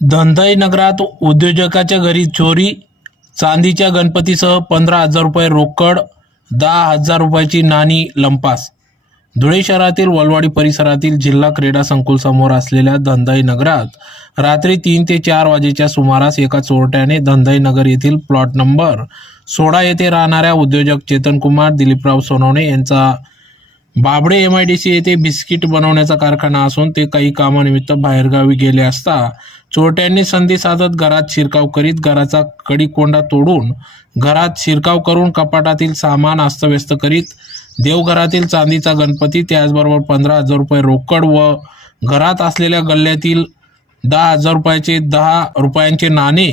धंदाई नगरात उद्योजकाच्या घरी चोरी चांदीच्या गणपतीसह पंधरा हजार रुपये रोकड दहा हजार रुपयाची नाणी लंपास. धुळे शहरातील वलवाडी परिसरातील जिल्हा क्रीडा संकुल समोर असलेल्या धंदाई नगरात रात्री तीन ते चार वाजेच्या सुमारास एका चोरट्याने धंदाई नगर येथील प्लॉट नंबर सोळा येथे राहणाऱ्या उद्योजक चेतन कुमार दिलीपराव सोनवणे यांचा Babde M I D C येथे बिस्किट बनवण्याचा कारखाना असून ते काही कामानिमित्त बाहेरगावी गेले असता चोरट्यांनी संधी साधत घरात शिरकाव करीत घराचा कडीकोंडा तोडून घरात शिरकाव करून कपाटातील सामान अस्तव्यस्त करीत देवघरातील चांदीचा गणपती त्याचबरोबर पंधरा हजार रुपये रोकड व घरात असलेल्या गल्ल्यातील दहा हजार रुपयाचे दहा रुपयांचे नाणे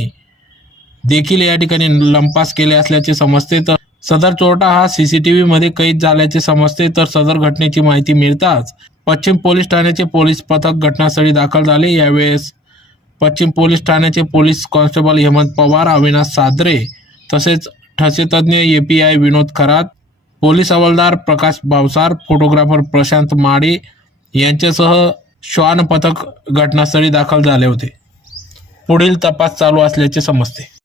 देखील या ठिकाणी लंपास केले असल्याचे समजते. तर सदर चोरटा हा सीसीटीव्ही मध्ये कैद झाल्याचे समजते. तर सदर घटनेची माहिती मिळताच पश्चिम पोलीस ठाण्याचे पोलीस पथक घटनास्थळी दाखल झाले. यावेळेस पश्चिम पोलीस ठाण्याचे पोलीस कॉन्स्टेबल हेमंत पवार अविनाश सादरे तसेच ठसेतज्ञ A P I Vinod Kharat police हवालदार प्रकाश भावसार फोटोग्राफर प्रशांत माडे यांच्यासह श्वान पथक घटनास्थळी दाखल झाले होते. पुढील तपास चालू असल्याचे समजते.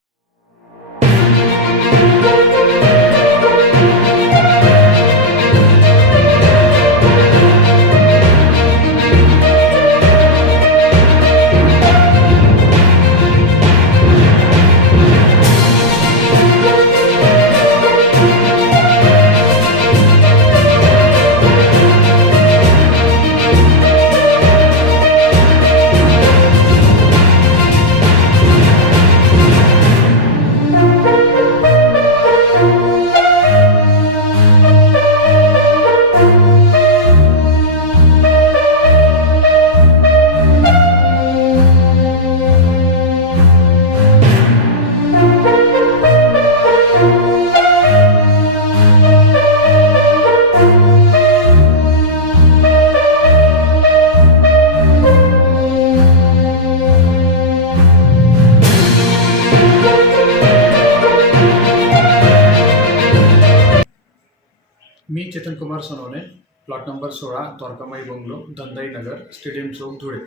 मी चेतन कुमार सोनवणे प्लॉट नंबर सोळा द्वारकामाई बंगलो धंदाई नगर स्टेडियम चौक धुळे.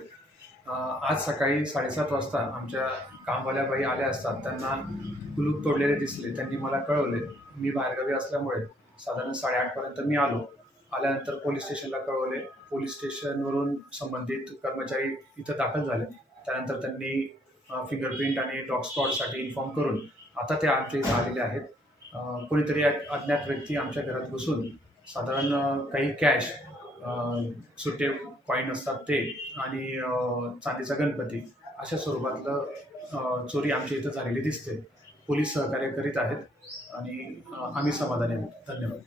आज सकाळी साडेसात वाजता आमच्या कामवाल्या बाई आल्या असतात. त्यांना कुलूप तोडलेले दिसले. त्यांनी मला कळवले. मी बाहेरगावी असल्यामुळे साधारण साडेआठपर्यंत मी आलो. आल्यानंतर पोलीस स्टेशनला कळवले. पोलीस स्टेशनवरून संबंधित कर्मचारी इथं दाखल झाले. त्यानंतर त्यांनी फिंगरप्रिंट आणि डॉग स्पॉटसाठी इन्फॉर्म करून आता ते आमच्या इथं आलेले आहेत. कोणीतरी अज्ञात व्यक्ती आमच्या घरात घुसून साधारण काही कॅश सुट्टे कॉईन असतात ते आणि चांदीचा गणपती अशा स्वरूपातलं चोरी आमच्या इथं झालेली दिसते. पोलीस सहकार्य करीत आहेत आणि आम्ही समाधानी आहोत. धन्यवाद.